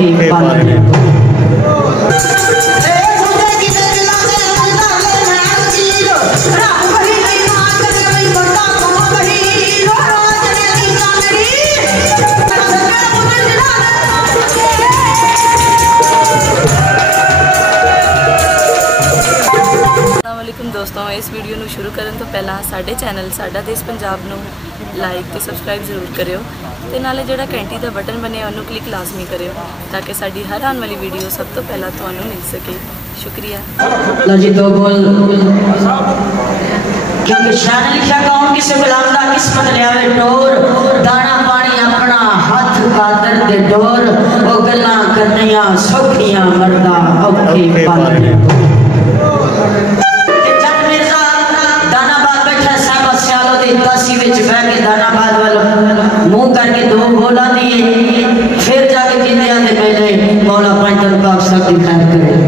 औखे पल दोस्तों इस वीडियो ਨੂੰ शुरू करने तो पहला साडे चैनल साडा देश पंजाब ਨੂੰ लाइक तो सबसक्राइब जरूर करियो ते नाले जेड़ा घंटी दा बटन बने उन्होंने क्लिक लाजमी करियो ताकि साडी हर आने वाली वीडियो सब तो पहला तुहानू मिल सके। शुक्रिया। लो जी दो बोल क्योंकि शान लिखा कौन किसे गुलाम दा किस्मत लियावे टोर दाना पानी अपना हाथ कादर दे डोर ओ गल्लां करनियां सौखियां मरदा औखे पल दानाबाद वालों मुंह करके दो बोला दिए फिर जाके जिंदे आते पहले मौला पंच तनख्वाह सब दिखाया करे।